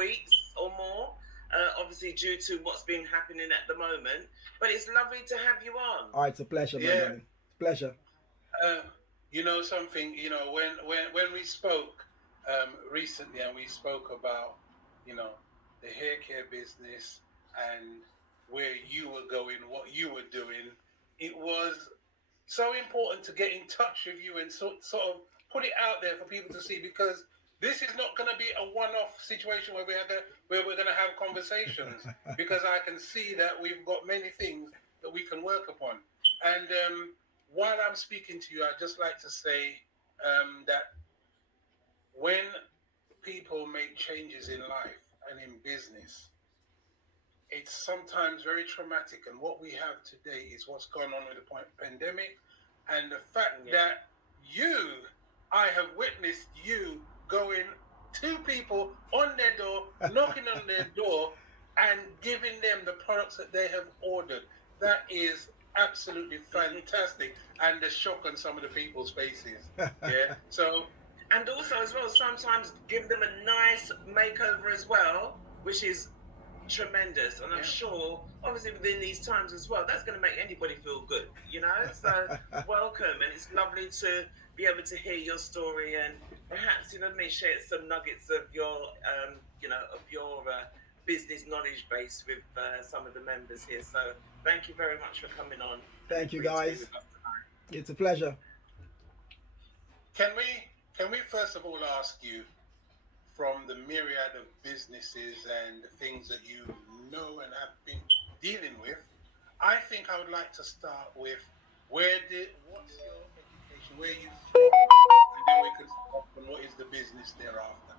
weeks or more, obviously due to what's been happening at the moment. But it's lovely to have you on. Oh, it's a pleasure, my Yeah. man. Pleasure. Uh, you know something. You know when we spoke recently, and we spoke about the hair care business and where you were going, what you were doing. It was so important to get in touch with you and sort of put it out there for people to see, because this is not going to be a one-off situation where where we're going to have conversations, because I can see that we've got many things that we can work upon. And while I'm speaking to you, I'd just like to say that when people make changes in life and in business, it's sometimes very traumatic. And what we have today is what's going on with the pandemic, and the fact Yeah. that you, I have witnessed you going to people on their door, knocking on their door, and giving them the products that they have ordered. That is absolutely fantastic, and the shock on some of the people's faces. Yeah. So And also, as well, sometimes give them a nice makeover as well, which is tremendous. And I'm yeah. sure, obviously, within these times as well, that's going to make anybody feel good, you know? So, welcome. And it's lovely to be able to hear your story and perhaps, you know what I mean, share some nuggets of your, of your business knowledge base with some of the members here. So, thank you very much for coming on and Thank you, agreeing to be guys. with us tonight. It's a pleasure. Can we first of all ask you, from the myriad of businesses and the things that you know and have been dealing with, I think I would like to start with what's your education, where are you from, and then we can start on what is the business thereafter.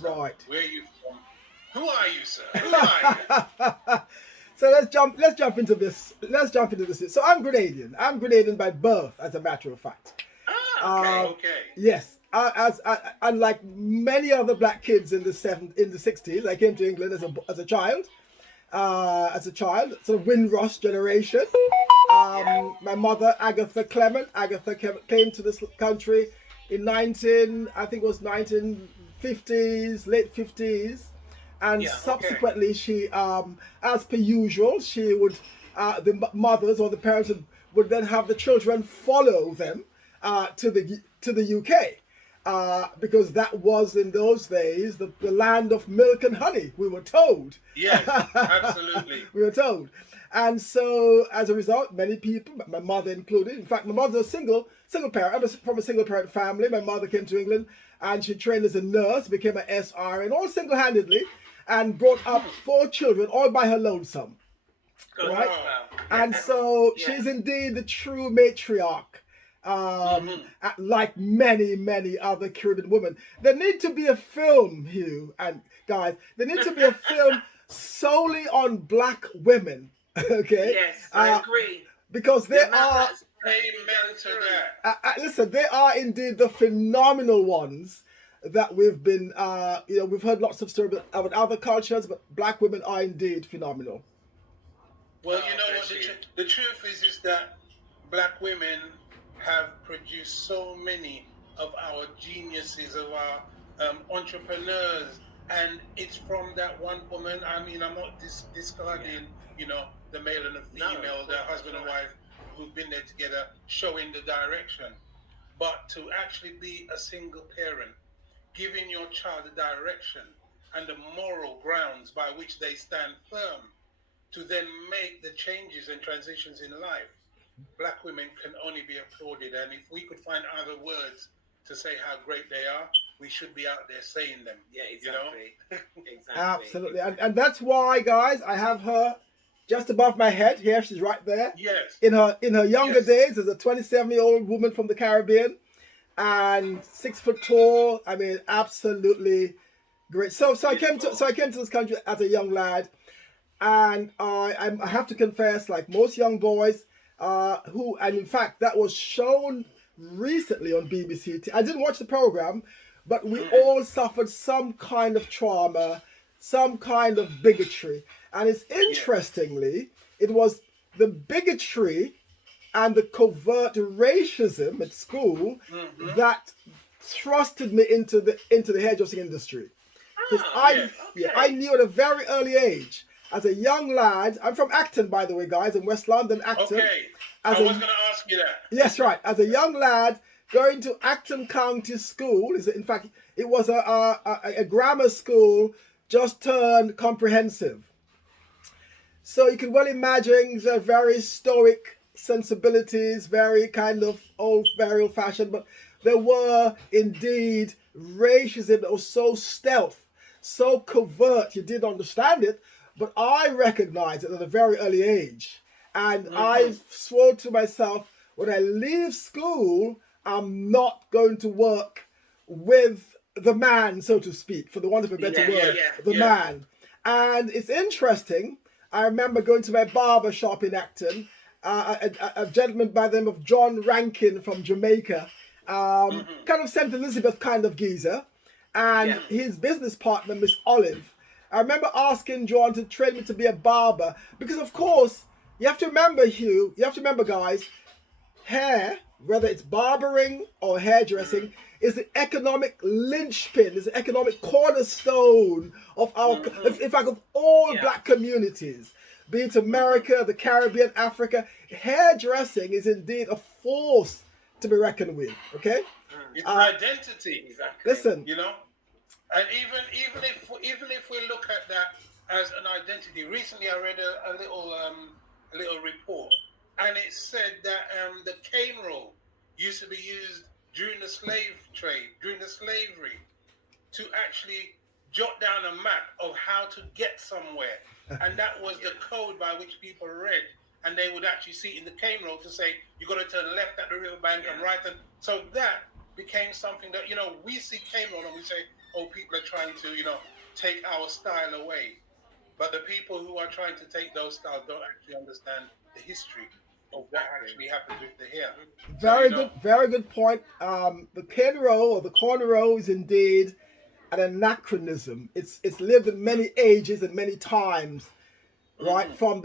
So, Right. where are you from? Who are you, sir? Who are you? So let's jump into this. Let's jump into this. So I'm Grenadian. I'm Grenadian by birth, as a matter of fact. Ah, okay. Okay. Yes, unlike many other black kids in the 60s, I came to England as a child, sort of Windrush generation. Yeah. My mother, Agatha Clement, came to this country in I think it was 1950s, late 50s, and Yeah. Okay. subsequently she, as per usual, she would, the mothers or the parents would then have the children follow them to the UK. Because that was in those days the land of milk and honey, we were told. Yes, absolutely. We were told. And so as a result, many people, my mother included, in fact, my mother's a single parent. I was from a single parent family. My mother came to England and she trained as a nurse, became an SR, and all single-handedly, and brought up 4 children all by her lonesome. Good. Right? Wow. Wow. And And so yeah. she's indeed the true matriarch, like many, many other Caribbean women. There need to be a film, Hugh and guys. There need to be a film solely on black women, okay? Yes, I agree. Because The they amount are, that's Amen to through. that. listen, they are indeed the phenomenal ones that we've been, we've heard lots of stories about other cultures, but black women are indeed phenomenal. Well, Oh, you know what bless you. the truth is that black women have produced so many of our geniuses, of our entrepreneurs, and it's from that one woman. I mean, I'm not discarding, the male and the No, female, of the course, that's husband and right. wife who've been there together, showing the direction. But to actually be a single parent, giving your child the direction and the moral grounds by which they stand firm, to then make the changes and transitions in life, black women can only be applauded. And if we could find other words to say how great they are, we should be out there saying them, Yeah, you know? exactly. Exactly. Absolutely. And that's why, guys, I have her just above my head here. She's right there. Yes, In her younger yes. days as a 27-year-old woman from the Caribbean and 6 foot tall. I mean, absolutely great. So Beautiful. I came to this country as a young lad, and I have to confess, like most young boys, and in fact that was shown recently on BBC. I didn't watch the program, but we all suffered some kind of trauma, some kind of bigotry, and it's Yes. interestingly, it was the bigotry and the covert racism at school Mm-hmm. that thrusted me into the hairdressing industry. Because okay. I knew at a very early age, as a young lad, I'm from Acton, by the way, guys, in West London, Acton. Okay. As I was going to ask you that. Yes, right. As a young lad, going to Acton County School, in fact, it was a grammar school, just turned comprehensive. So you can well imagine the very stoic sensibilities, very kind of very old-fashioned, but there were indeed racism that was so stealth, so covert, you didn't understand it, but I recognized it at a very early age. And I swore to myself, when I leave school, I'm not going to work with the man, so to speak, for the want of a better word, the man. And it's interesting, I remember going to my barber shop in Acton, a gentleman by the name of John Rankin from Jamaica, kind of St. Elizabeth kind of geezer, and his business partner, Miss Olive. I remember asking John to train me to be a barber, because of course, you have to remember, Hugh, you have to remember, guys, hair, whether it's barbering or hairdressing, is the economic linchpin, is the economic cornerstone of our, in fact, of all black communities, be it America, the Caribbean, Africa. Hairdressing is indeed a force to be reckoned with. Okay, it's identity. Exactly. Listen, You know, and even if we look at that as an identity, recently I read a little report, and it said that the cane roll used to be used during the slave trade, during the slavery, to actually jot down a map of how to get somewhere. And that was the code by which people read. And they would actually see in the cane roll to say, you got to turn left at the riverbank and right. And so that became something that, we see cane roll and we say, oh, people are trying to, take our style away. But the people who are trying to take those styles don't actually understand the history of what actually happened with the hair. Very good point. The cane roll or the cornrow is indeed an anachronism. It's lived in many ages and many times, right? From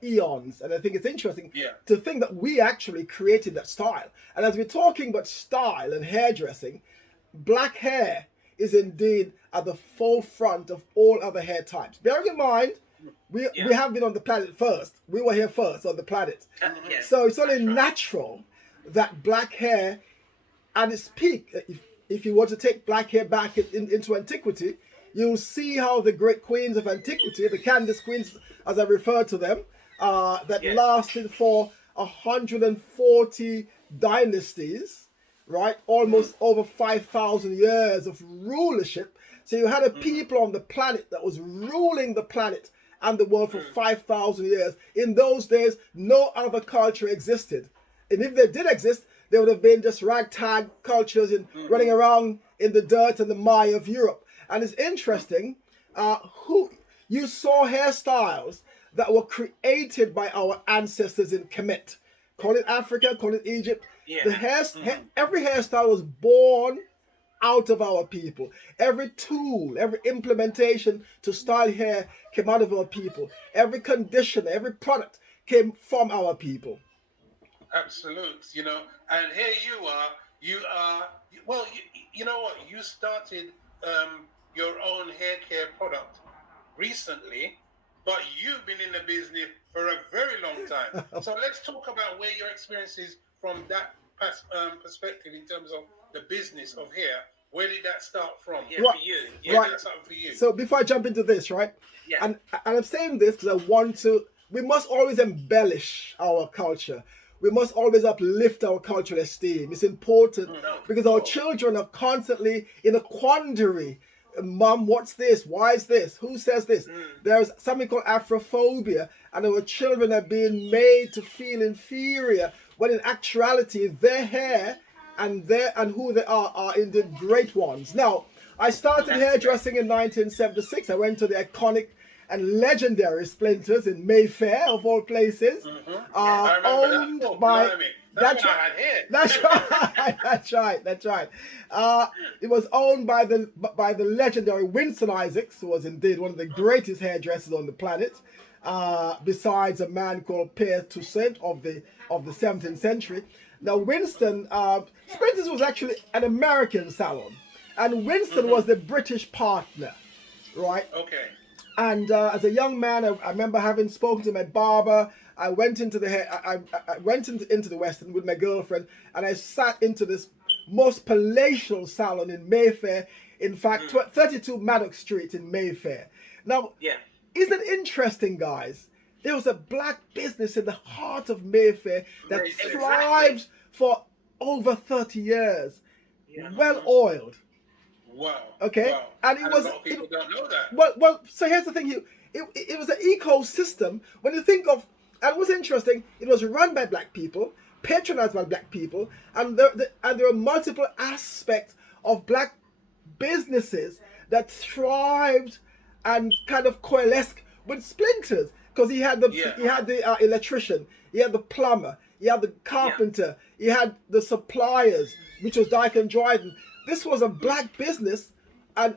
eons. And I think it's interesting to think that we actually created that style. And as we're talking about style and hairdressing, black hair is indeed at the forefront of all other hair types. Bearing in mind, we have been on the planet first. We were here first on the planet. So it's only natural that black hair at its peak, if you were to take black hair back into antiquity, you'll see how the great queens of antiquity, the Candace queens as I refer to them, that lasted for 140 dynasties, right? Almost over 5,000 years of rulership. So you had a people on the planet that was ruling the planet and the world for 5,000 years. In those days, no other culture existed. And if they did exist, they would have been just ragtag cultures running around in the dirt and the mire of Europe. And it's interesting, you saw hairstyles that were created by our ancestors in Kemet. Call it Africa, call it Egypt. Every hairstyle was born out of our people. Every tool, every implementation to style hair came out of our people. Every conditioner, every product came from our people. Absolute, and here you know what, you started your own hair care product recently, but you've been in the business for a very long time. So let's talk about where your experience is from that perspective in terms of the business of hair. Where did that start from? For you. Where did that start for you? So before I jump into this, right? And I'm saying this because we must always embellish our culture. We must always uplift our cultural esteem. It's important because our children are constantly in a quandary. Mom, what's this? Why is this? Who says this? There's something called Afrophobia, and our children are being made to feel inferior when in actuality their hair and who they are indeed great ones. Now, I started hairdressing in 1976. I went to the iconic and legendary Splinters in Mayfair, of all places. Owned by... That's right. It was owned by the legendary Winston Isaacs, who was indeed one of the greatest hairdressers on the planet, besides a man called Pierre Toussaint of the 17th century. Now, Winston, Splinters was actually an American salon. And Winston was the British partner, right? Okay. And as a young man, I remember having spoken to my barber. I went into I went into the West End with my girlfriend, and I sat into this most palatial salon in Mayfair. In fact, 32 Maddox Street in Mayfair. Now, Yeah. isn't it interesting, guys? There was a black business in the heart of Mayfair that Exactly. thrived for over 30 years, Yeah. well oiled. Wow. Okay, Wow. and it And was a lot of people don't know that. well. So here's the thing: it was an ecosystem. When you think of, and it was interesting. It was run by black people, patronized by black people, and there were multiple aspects of black businesses that thrived and kind of coalesced with Splinters, because he had the electrician, he had the plumber, he had the carpenter, he had the suppliers, which was Dyke and Dryden. This was a black business, and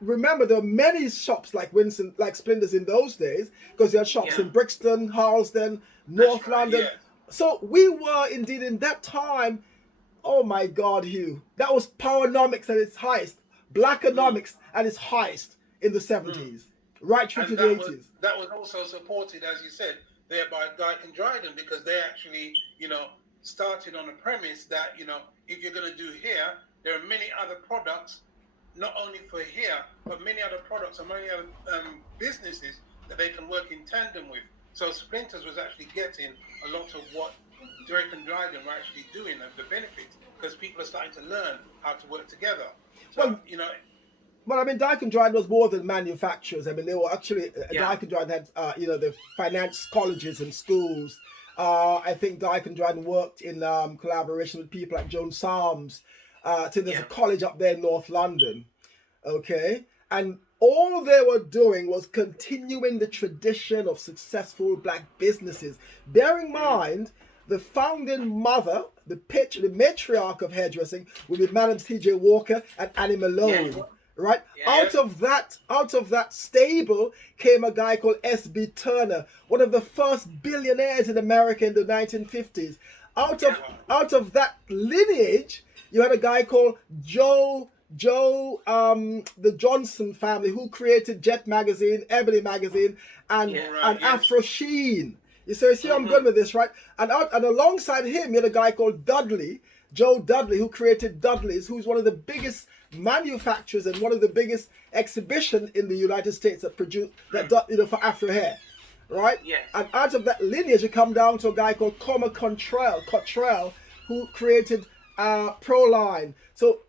remember, there were many shops like Winston, like Splinters in those days, because they had shops in Brixton, Harlesden, North London. yeah. So we were indeed in that time. Oh my God, Hugh, that was powernomics at its highest, blackonomics at its highest in the 70s, right through to the 80s. That was also supported, as you said, there by Dyke and Dryden, because they actually, started on a premise that, if you're going to do hair, there are many other products, not only for hair, but many other products and many other businesses that they can work in tandem with. So Splinters was actually getting a lot of what Derek and Dryden were actually doing, of the benefits, because people are starting to learn how to work together. So, Well, I mean, Dyke and Dryden was more than manufacturers. I mean, they were actually, Dyke and Dryden had, the finance colleges and schools. I think Dyke and Dryden worked in collaboration with people like Joan Sarms. There's a college up there in North London. Okay. And all they were doing was continuing the tradition of successful black businesses. Bear in mind, the founding mother, the matriarch of hairdressing, would be Madam C.J. Walker and Annie Malone. Yeah. Right? Yeah. Out of that stable came a guy called S.B. Turner, one of the first billionaires in America in the 1950s. Out of that lineage, you had a guy called Joe, the Johnson family, who created Jet Magazine, Ebony Magazine, and Afro Sheen. You see, I'm good with this, right? And alongside him, you had a guy called Dudley, Joe Dudley, who created Dudley's, who's one of the biggest manufacturers and one of the biggest exhibition in the United States that produced for Afro hair, right? Yes. And out of that lineage, you come down to a guy called Cormac Cottrell, who created Proline. So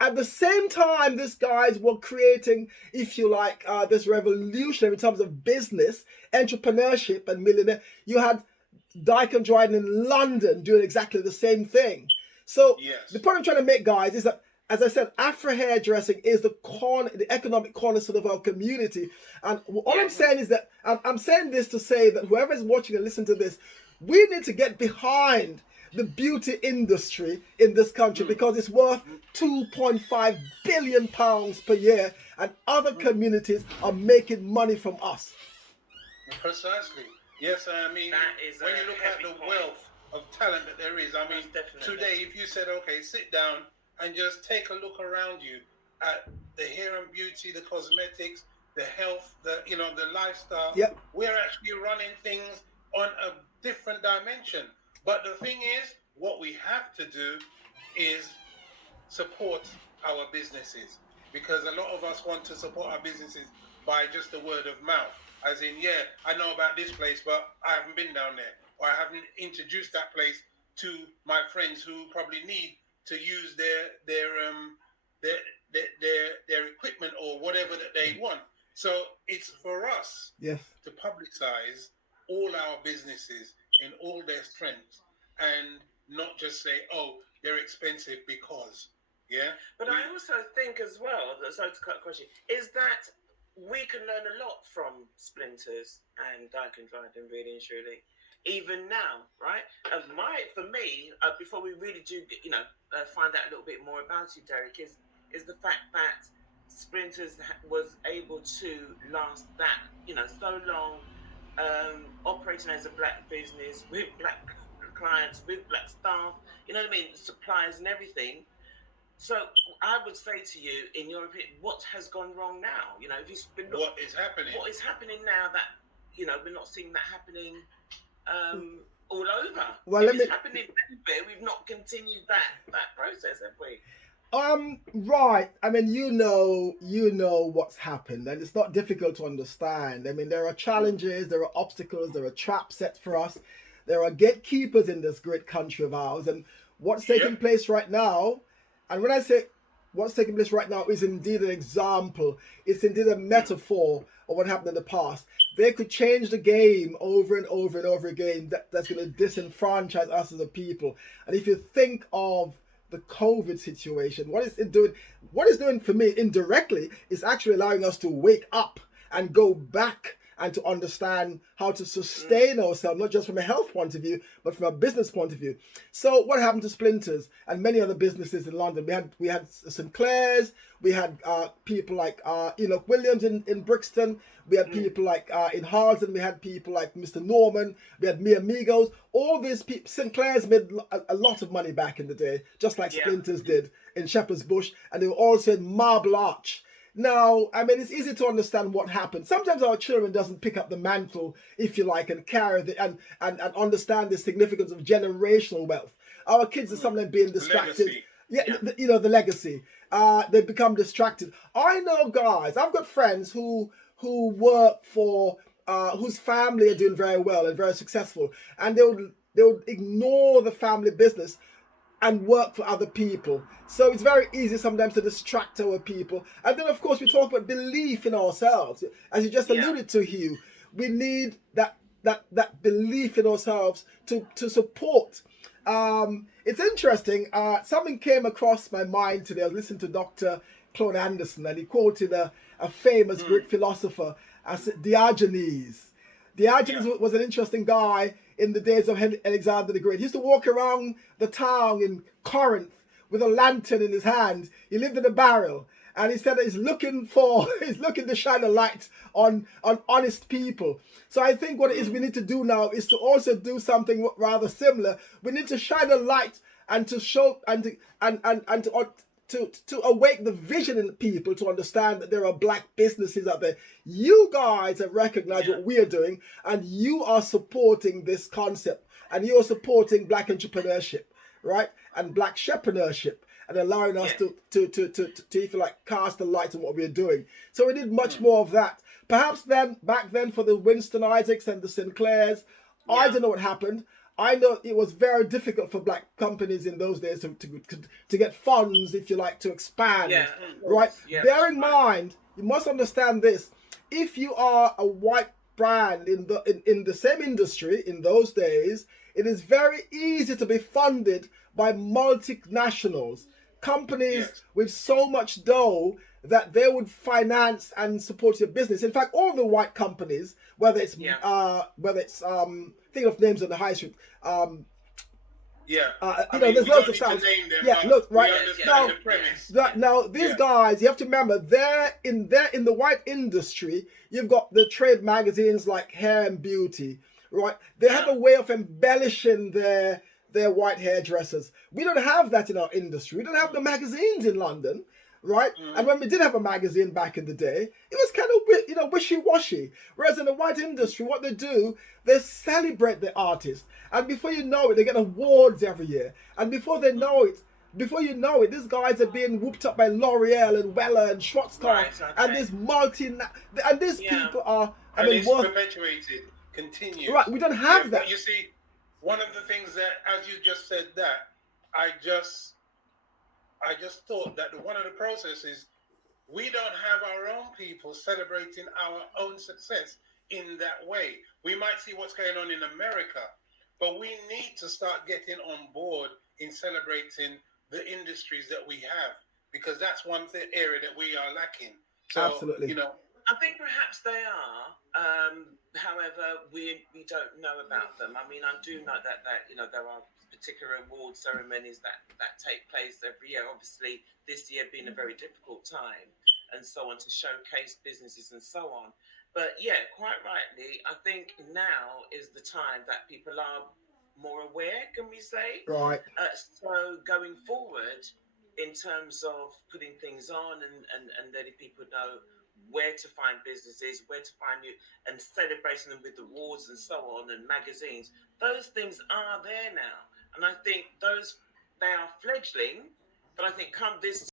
at the same time, these guys were creating, if you like, this revolution in terms of business, entrepreneurship, and millionaire. You had Dyke and Dryden in London doing exactly the same thing. So the point I'm trying to make, guys, is that, as I said, Afro hairdressing is the economic cornerstone of our community. And all I'm saying is that, I'm saying this to say that whoever is watching and listening to this, we need to get behind the beauty industry in this country, because it's worth £2.5 billion per year, and other communities are making money from us. Precisely. Yes, I mean, when you look at the wealth of talent that there is, I mean, today, if you said, okay, sit down and just take a look around you at the hair and beauty, the cosmetics, the health, the lifestyle, we're actually running things on a different dimension. But the thing is, what we have to do is support our businesses, because a lot of us want to support our businesses by just the word of mouth. As in, I know about this place, but I haven't been down there, or I haven't introduced that place to my friends who probably need to use their equipment or whatever that they want. So it's for us to publicize all our businesses in all their strengths, and not just say, oh, they're expensive because, But I also think as well, sorry to cut the question, is that we can learn a lot from Splinters and Dyke and Dryden, really and truly, even now, right? For me, before we really do, find out a little bit more about you, Derek, is the fact that Splinters was able to last that, so long, operating as a black business with black clients, with black staff, suppliers and everything. So I would say to you, in your opinion, what has gone wrong now? You know, if you've been What is happening? what is happening now that we're not seeing that happening all over? Well, If let it's me. happening everywhere, we've not continued that process, have we? Right. I mean, you know what's happened, and it's not difficult to understand. I mean, there are challenges, there are obstacles, there are traps set for us. There are gatekeepers in this great country of ours, and what's taking Yep. place right now, and when I say what's taking place right now is indeed an example, it's indeed a metaphor of what happened in the past. They could change the game over and over and over again. That's going to disenfranchise us as a people. And if you think of the COVID situation, what is it doing? What it's doing for me indirectly is actually allowing us to wake up and go back and to understand how to sustain ourselves, not just from a health point of view, but from a business point of view. So what happened to Splinters and many other businesses in London? We had Sinclair's, we had people like Enoch Williams in Brixton, we had people like in Harlesden, we had people like Mr. Norman, we had Mi Amigos. All these people, Sinclair's made a lot of money back in the day, just like Yeah. Splinters did in Shepherd's Bush, and they were also in Marble Arch. Now, I mean, it's easy to understand what happened. Sometimes our children doesn't pick up the mantle, if you like, and carry the and understand the significance of generational wealth. Our kids are sometimes being distracted. Legacy. Yeah, Yeah. the legacy. They become distracted. I know guys. I've got friends who work for whose family are doing very well and very successful, and they would ignore the family business and work for other people. So it's very easy sometimes to distract our people. And then, of course, we talk about belief in ourselves. As you just Yeah. alluded to, Hugh, we need that belief in ourselves to support. It's interesting. Something came across my mind today. I was listening to Dr. Claude Anderson, and he quoted a famous Greek philosopher as Diogenes. Diogenes was an interesting guy in the days of Alexander the Great. He used to walk around the town in Corinth with a lantern in his hand. He lived in a barrel, and he said that he's looking to shine a light on honest people. So I think what it is we need to do now is to also do something rather similar. We need to shine a light and to show to awake the vision in people to understand that there are black businesses out there. You guys have recognized what we are doing, and you are supporting this concept, and you are supporting black entrepreneurship, right? And black shepreneurship, and allowing us to if you like, cast the light on what we're doing. So we did much more of that. Perhaps back then for the Winston Isaacs and the Sinclairs, I don't know what happened. I know it was very difficult for black companies in those days to get funds, if you like, to expand, right? Yeah. Bear in mind, you must understand this. If you are a white brand in the same industry in those days, it is very easy to be funded by multinationals, companies with so much dough that they would finance and support your business. In fact, all the white companies, whether it's think of names on the high street. There's loads of sounds. Look, right now. The premise. Now these guys, you have to remember, they're in the white industry. You've got the trade magazines like Hair and Beauty, right? They have a way of embellishing their white hairdressers. We don't have that in our industry. We don't have the magazines in London, right? And when we did have a magazine back in the day, it was kind of wishy-washy. Whereas in the white industry, what they do, they celebrate the artist, and before you know it, they get awards every year. And before you know it, these guys are being whooped up by L'Oreal and Weller and Schwarzkopf and this and these people are. It's perpetuated, continued. Right, we don't have that. But you see, one of the things that, as you just said, that I just thought that one of the processes, we don't have our own people celebrating our own success in that way. We might see what's going on in America, but we need to start getting on board in celebrating the industries that we have, because that's one area that we are lacking. So, absolutely. I think perhaps they are. However, we don't know about them. I mean, I do know that there are particular award ceremonies that take place every year. Obviously, this year being a very difficult time, and so on, to showcase businesses and so on. But yeah, quite rightly, I think now is the time that people are more aware. Can we say? Right. So going forward, in terms of putting things on and letting people know where to find businesses, where to find you, and celebrating them with awards and so on, and magazines. Those things are there now. And I think they are fledgling, but I think come this